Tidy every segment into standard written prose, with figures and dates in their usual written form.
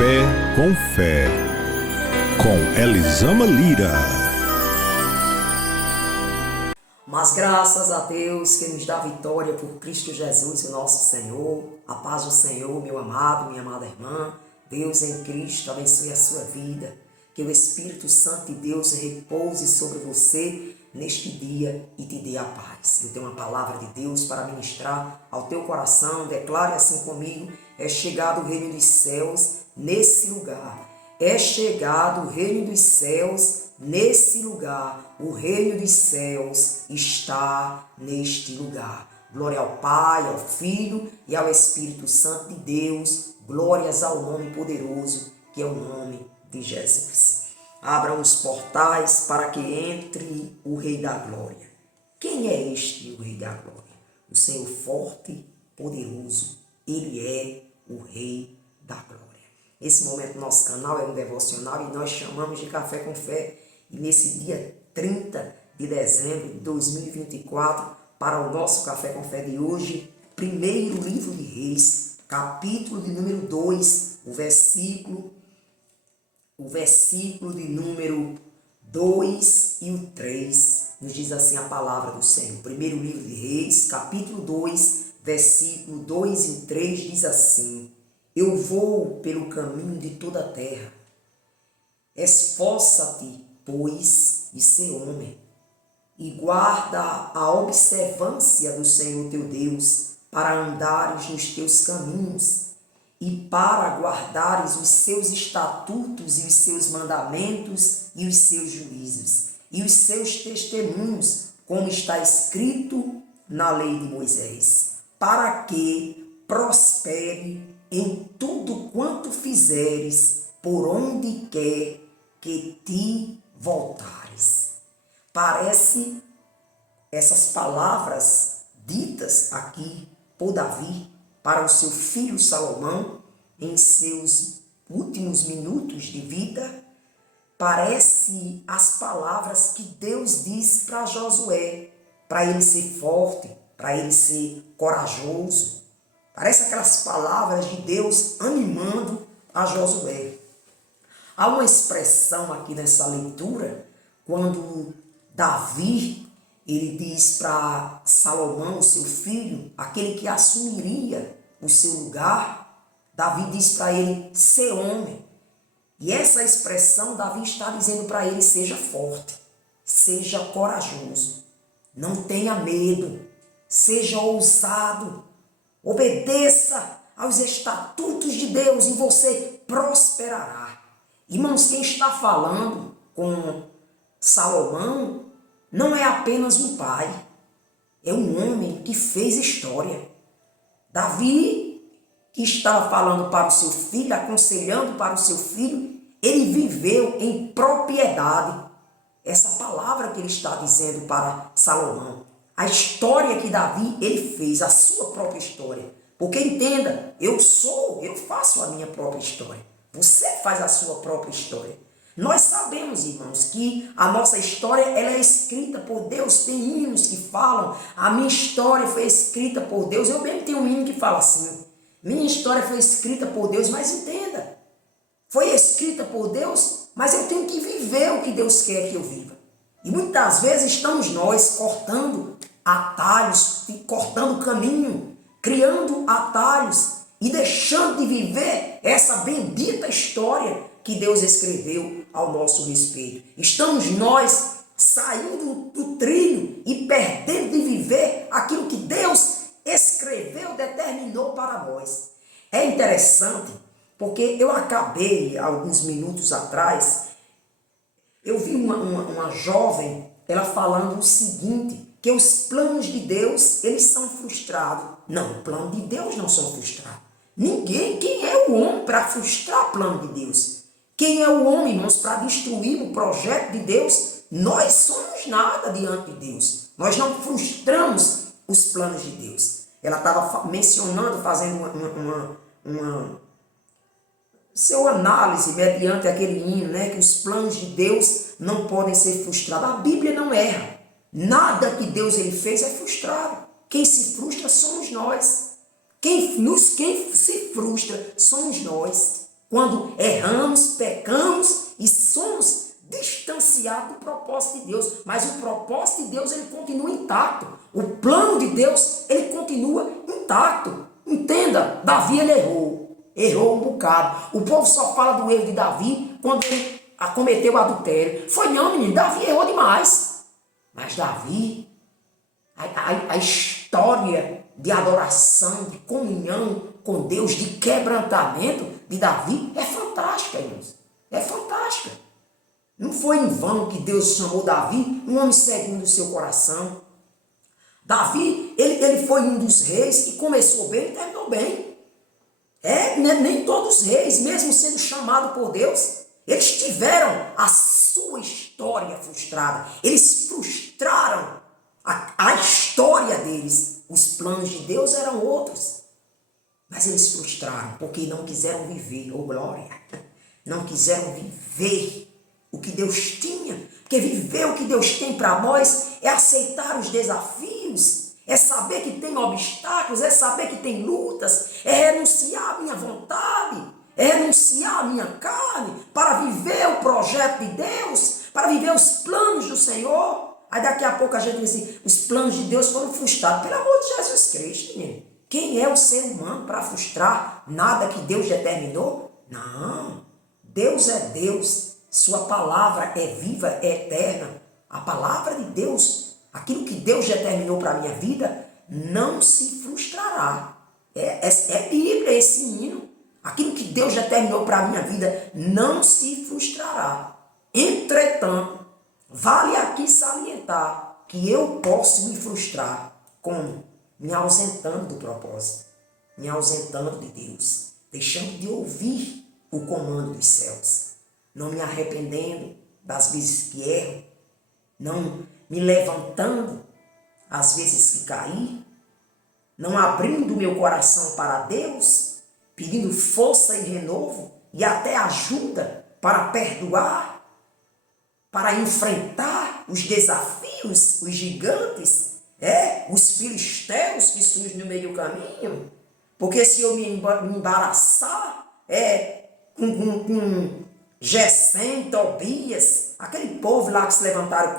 Café com Fé, com Elisama Lira. Mas graças a Deus que nos dá vitória por Cristo Jesus, o nosso Senhor. A paz do Senhor, meu amado, minha amada irmã. Deus em Cristo abençoe a sua vida. Que o Espírito Santo de Deus repouse sobre você neste dia e te dê a paz. Eu tenho uma palavra de Deus para ministrar ao teu coração. Declare assim comigo: é chegado o reino dos céus nesse lugar. É chegado o reino dos céus nesse lugar. O reino dos céus está neste lugar. Glória ao Pai, ao Filho e ao Espírito Santo de Deus. Glórias ao nome poderoso que é o nome de Jesus. Abram os portais para que entre o Rei da Glória. Quem é este, o Rei da Glória? O Senhor forte, poderoso. Ele é o Rei da Glória. Esse momento no nosso canal é um devocional e nós chamamos de Café com Fé. E nesse dia 30 de dezembro de 2024, para o nosso Café com Fé de hoje, primeiro livro de Reis, capítulo de número 2, o versículo de número 2 e o 3, nos diz assim a palavra do Senhor. Primeiro livro de Reis, capítulo 2, versículo 2 e o 3 diz assim: eu vou pelo caminho de toda a terra. Esforça-te, pois, e ser homem, e guarda a observância do Senhor teu Deus, para andares nos teus caminhos, e para guardares os seus estatutos e os seus mandamentos e os seus juízos e os seus testemunhos, como está escrito na lei de Moisés, para que prospere em tudo quanto fizeres, por onde quer que te voltares. Parece essas palavras ditas aqui por Davi para o seu filho Salomão, em seus últimos minutos de vida, parece as palavras que Deus disse para Josué, para ele ser forte, para ele ser corajoso. Parece aquelas palavras de Deus animando a Josué. Há uma expressão aqui nessa leitura, quando Davi ele diz para Salomão, seu filho, aquele que assumiria o seu lugar, Davi diz para ele ser homem. E essa expressão Davi está dizendo para ele: seja forte, seja corajoso, não tenha medo, seja ousado, obedeça aos estatutos de Deus e você prosperará. Irmãos, quem está falando com Salomão não é apenas um pai, é um homem que fez história. Davi, que estava falando para o seu filho, aconselhando para o seu filho, ele viveu em propriedade. Essa palavra que ele está dizendo para Salomão. A história que Davi ele fez, a sua própria história. Porque entenda, eu faço a minha própria história. Você faz a sua própria história. Nós sabemos, irmãos, que a nossa história ela é escrita por Deus. Tem hinos que falam: a minha história foi escrita por Deus. Eu mesmo tenho um hino que fala assim: minha história foi escrita por Deus. Mas entenda, foi escrita por Deus, mas eu tenho que viver o que Deus quer que eu viva. E muitas vezes estamos nós cortando atalhos, cortando caminho, criando atalhos e deixando de viver essa bendita história que Deus escreveu ao nosso respeito. Estamos nós saindo do trilho e perdendo de viver aquilo que Deus escreveu, determinou para nós. É interessante, porque eu acabei, alguns minutos atrás, eu vi uma jovem, ela falando o seguinte, que os planos de Deus, eles são frustrados. Não, o plano de Deus não são frustrados. Ninguém, quem é o homem para frustrar o plano de Deus? Quem é o homem, irmãos, para destruir o projeto de Deus? Nós somos nada diante de Deus. Nós não frustramos os planos de Deus. Ela estava mencionando, fazendo uma seu análise mediante aquele hino, né, que os planos de Deus não podem ser frustrados. A Bíblia não erra. Nada que Deus ele fez é frustrado. Quem se frustra somos nós. Quem se frustra somos nós. quando erramos, pecamos e somos distanciados do propósito de Deus. Mas o propósito de Deus, ele continua intacto. O plano de Deus, ele continua intacto. Entenda, Davi, ele errou um bocado. O povo só fala do erro de Davi quando ele cometeu adultério. Foi não, menino, Davi errou demais. Mas Davi, a história de adoração, de comunhão com Deus, de quebrantamento de Davi é fantástica, irmãos. É fantástica. Não foi em vão que Deus chamou Davi um homem segundo o seu coração. Davi, ele foi um dos reis que começou bem e terminou bem. Nem todos os reis, mesmo sendo chamados por Deus, eles tiveram a sua história frustrada. Eles frustraram a história deles. Os planos de Deus eram outros. Mas eles frustraram porque não quiseram viver, oh glória, não quiseram viver o que Deus tinha. Porque viver o que Deus tem para nós é aceitar os desafios, é saber que tem obstáculos, é saber que tem lutas, é renunciar à minha vontade, é renunciar à minha carne para viver o projeto de Deus, para viver os planos do Senhor. Aí daqui a pouco a gente diz assim, os planos de Deus foram frustrados. Pelo amor de Jesus Cristo, menino. Quem é o ser humano para frustrar nada que Deus determinou? Não. Deus é Deus. Sua palavra é viva, é eterna. A palavra de Deus, aquilo que Deus determinou para a minha vida, não se frustrará. É Bíblia esse hino. Aquilo que Deus determinou para a minha vida não se frustrará. Entretanto, vale aqui salientar que eu posso me frustrar. Como? Me ausentando do propósito, me ausentando de Deus, deixando de ouvir o comando dos céus, não me arrependendo das vezes que erro, não me levantando às vezes que caí, não abrindo meu coração para Deus, pedindo força e renovo e até ajuda para perdoar, para enfrentar os desafios, os gigantes, os filisteus que surgem no meio do caminho. Porque se eu me embaraçar com Gesem, Tobias, aquele povo lá que se levantaram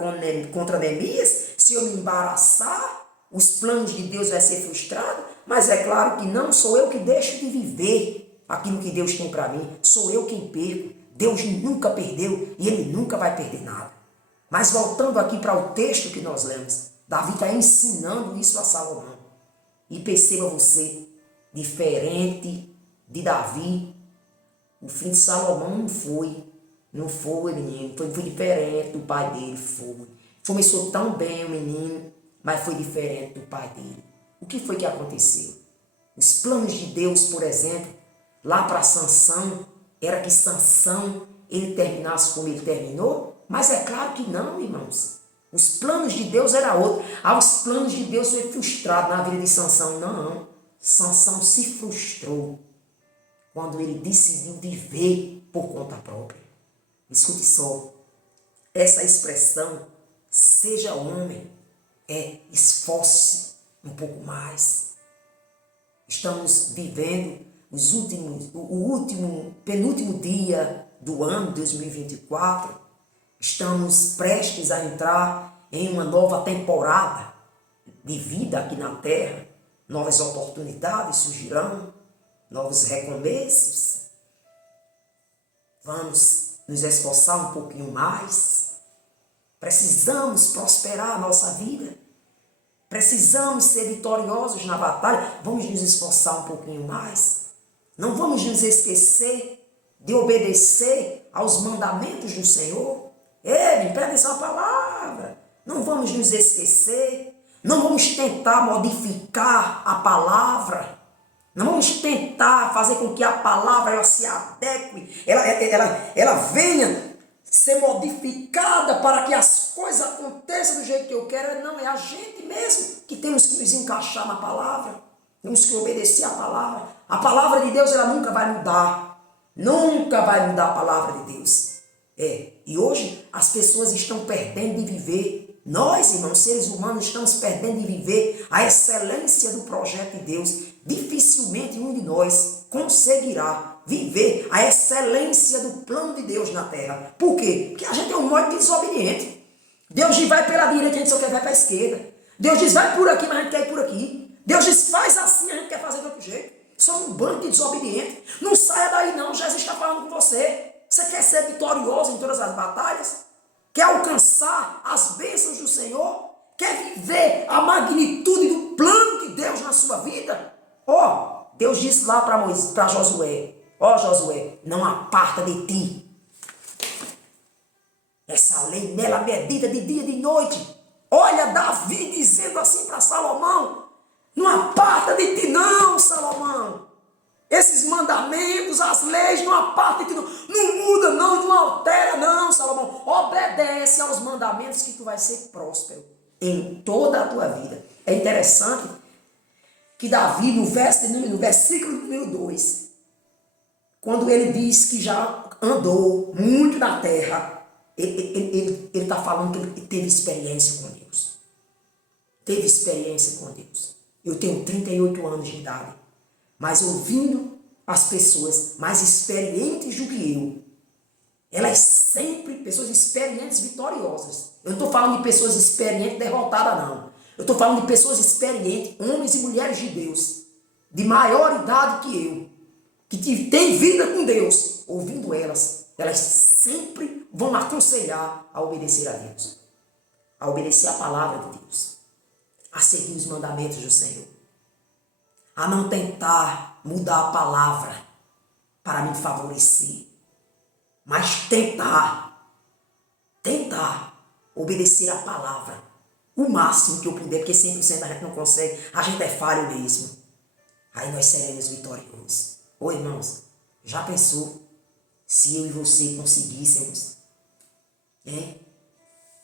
contra Neemias, se eu me embaraçar, os planos de Deus vão ser frustrados. Mas é claro que não sou eu que deixo de viver aquilo que Deus tem para mim. Sou eu quem perco. Deus nunca perdeu e Ele nunca vai perder nada. Mas voltando aqui para o texto que nós lemos, Davi está ensinando isso a Salomão. E perceba você, diferente de Davi, o filho de Salomão não foi, menino, foi diferente do pai dele, foi. Começou tão bem o menino, mas foi diferente do pai dele. O que foi que aconteceu? Os planos de Deus, por exemplo, lá para Sansão, era que Sansão ele terminasse como ele terminou? Mas é claro que não, irmãos. Os planos de Deus eram outros. Os planos de Deus foi frustrado na vida de Sansão. Não. Sansão se frustrou quando ele decidiu viver por conta própria. Escute só. Essa expressão, seja homem, esforce um pouco mais. Estamos vivendo penúltimo dia do ano 2024. Estamos prestes a entrar em uma nova temporada de vida aqui na Terra. Novas oportunidades surgirão, novos recomeços. Vamos nos esforçar um pouquinho mais. Precisamos prosperar a nossa vida. Precisamos ser vitoriosos na batalha. Vamos nos esforçar um pouquinho mais. Não vamos nos esquecer de obedecer aos mandamentos do Senhor. Presta atenção à palavra. Não vamos nos esquecer. Não vamos tentar modificar a palavra. Não vamos tentar fazer com que a palavra ela se adeque, ela venha ser modificada para que as coisas aconteçam do jeito que eu quero. Não, é a gente mesmo que temos que nos encaixar na palavra. Temos que obedecer a palavra. A palavra de Deus ela nunca vai mudar. Nunca vai mudar a palavra de Deus. E hoje as pessoas estão perdendo de viver. Nós, irmãos, seres humanos, estamos perdendo de viver a excelência do projeto de Deus. Dificilmente um de nós conseguirá viver a excelência do plano de Deus na terra. Por quê? Porque a gente é um monte de desobediente. Deus diz vai pela direita, a gente só quer vai para a esquerda. Deus diz vai por aqui, mas a gente quer ir por aqui. Deus diz faz assim, a gente quer fazer de outro jeito. Somos um bando de desobedientes. Não saia daí não, Jesus está falando com você. Você quer ser vitorioso em todas as batalhas? Quer alcançar as bênçãos do Senhor? Quer viver a magnitude do plano de Deus na sua vida? Deus disse lá para Josué, Josué, não aparta de ti essa lei nela medida de dia e de noite. Olha Davi dizendo assim para Salomão, não aparta de ti não, Salomão. Esses mandamentos, as leis, não aparta de ti não. Não muda não, não altera não, Salomão. Obedece aos mandamentos que tu vai ser próspero em toda a tua vida. É interessante que Davi, no versículo número 2, quando ele diz que já andou muito na terra, ele está falando que ele teve experiência com Deus. Teve experiência com Deus. Eu tenho 38 anos de idade, mas ouvindo as pessoas mais experientes do que eu, elas sempre, pessoas experientes, vitoriosas. Eu não estou falando de pessoas experientes, derrotadas, não. Eu estou falando de pessoas experientes, homens e mulheres de Deus, de maior idade que eu, que têm vida com Deus. Ouvindo elas sempre vão aconselhar a obedecer a Deus, a obedecer a palavra de Deus, a seguir os mandamentos do Senhor, a não tentar mudar a palavra para me favorecer, mas tentar obedecer a palavra o máximo que eu puder, porque 100% a gente não consegue, a gente é falho mesmo. Aí nós seremos vitoriosos. Irmãos, já pensou se eu e você conseguíssemos,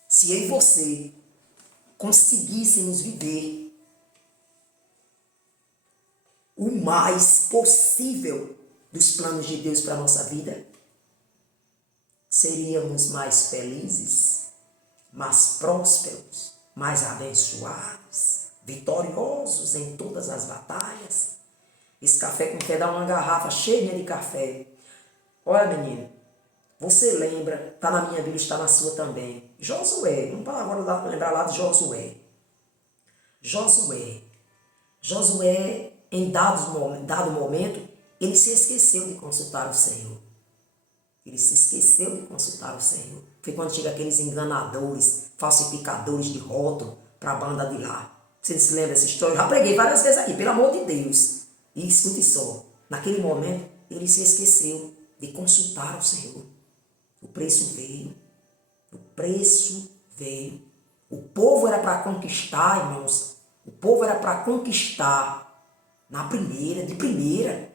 se eu e você conseguíssemos viver o mais possível dos planos de Deus para a nossa vida? Seríamos mais felizes, mais prósperos, mais abençoados, vitoriosos em todas as batalhas. Esse café com quer dar uma garrafa cheia de café. Olha, menino, você lembra, está na minha Bíblia, está na sua também. Josué, vamos agora lembrar lá de Josué. Josué, em dado momento, ele se esqueceu de consultar o Senhor. Foi quando chega aqueles enganadores, falsificadores de rótulo para a banda de lá. Você se lembra dessa história? Eu já preguei várias vezes aqui, pelo amor de Deus. E escute só, naquele momento, ele se esqueceu de consultar o Senhor. O preço veio. O povo era para conquistar, irmãos. O povo era para conquistar de primeira.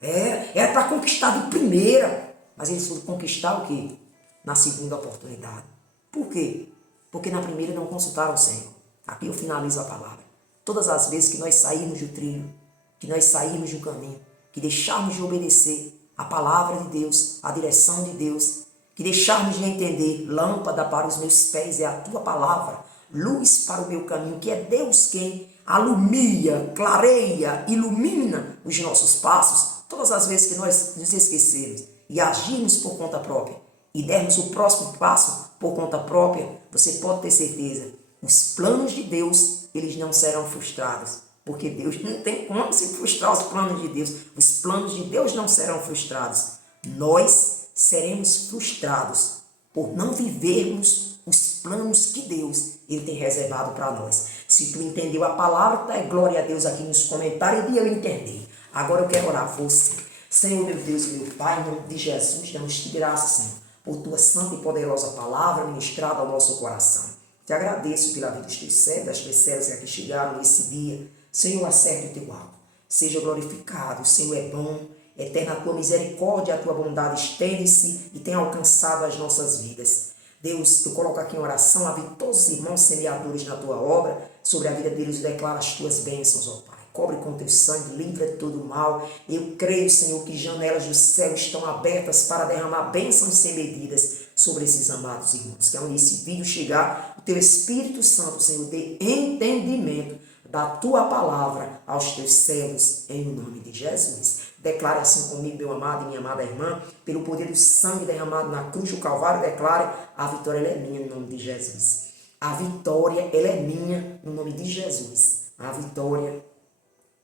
Era para conquistar de primeira. Mas eles foram conquistar o quê? Na segunda oportunidade. Por quê? Porque na primeira não consultaram o Senhor. Aqui eu finalizo a palavra. Todas as vezes que nós saímos do trilho, que nós saímos do caminho, que deixarmos de obedecer a palavra de Deus, a direção de Deus, que deixarmos de entender, lâmpada para os meus pés é a tua palavra, luz para o meu caminho, que é Deus quem alumia, clareia, ilumina os nossos passos. Todas as vezes que nós nos esquecermos e agirmos por conta própria e dermos o próximo passo por conta própria, você pode ter certeza, os planos de Deus, eles não serão frustrados. Porque Deus não tem como se frustrar os planos de Deus. Os planos de Deus não serão frustrados. Nós seremos frustrados por não vivermos os planos que Deus ele tem reservado para nós. Se tu entendeu a palavra, dá glória a Deus aqui nos comentários e eu entendi. Agora eu quero orar por você. Senhor, meu Deus e meu Pai, em nome de Jesus, damos-te graças, Senhor, por tua santa e poderosa palavra ministrada ao nosso coração. Te agradeço pela vida dos teus servos, das tuas servas que aqui chegaram nesse dia. Senhor, acerte o teu alvo. Seja glorificado. O Senhor é bom. Eterna a tua misericórdia, a tua bondade estende-se e tem alcançado as nossas vidas. Deus, eu coloco aqui em oração a vida de todos os irmãos semeadores na tua obra. Sobre a vida deles, eu declaro as tuas bênçãos, ó Pai. Cobre com teu sangue, livra de todo mal. Eu creio, Senhor, que janelas do céu estão abertas para derramar bênçãos sem medidas sobre esses amados irmãos. Que onde esse vídeo chegar, o teu Espírito Santo, Senhor, dê entendimento da tua palavra aos teus servos, em nome de Jesus. Declare assim comigo, meu amado e minha amada irmã, pelo poder do sangue derramado na cruz do Calvário, declare: a vitória ela é minha no nome de Jesus. A vitória ela é minha no nome de Jesus. A vitória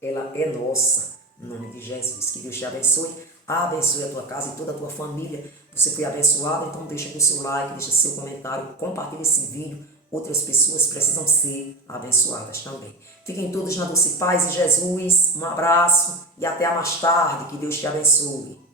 ela é nossa no nome de Jesus. Que Deus te abençoe. Abençoe a tua casa e toda a tua família. Você foi abençoado, então deixa aqui o seu like, deixa seu comentário, compartilhe esse vídeo. Outras pessoas precisam ser abençoadas também. Fiquem todos na doce paz de Jesus. Um abraço e até mais tarde. Que Deus te abençoe.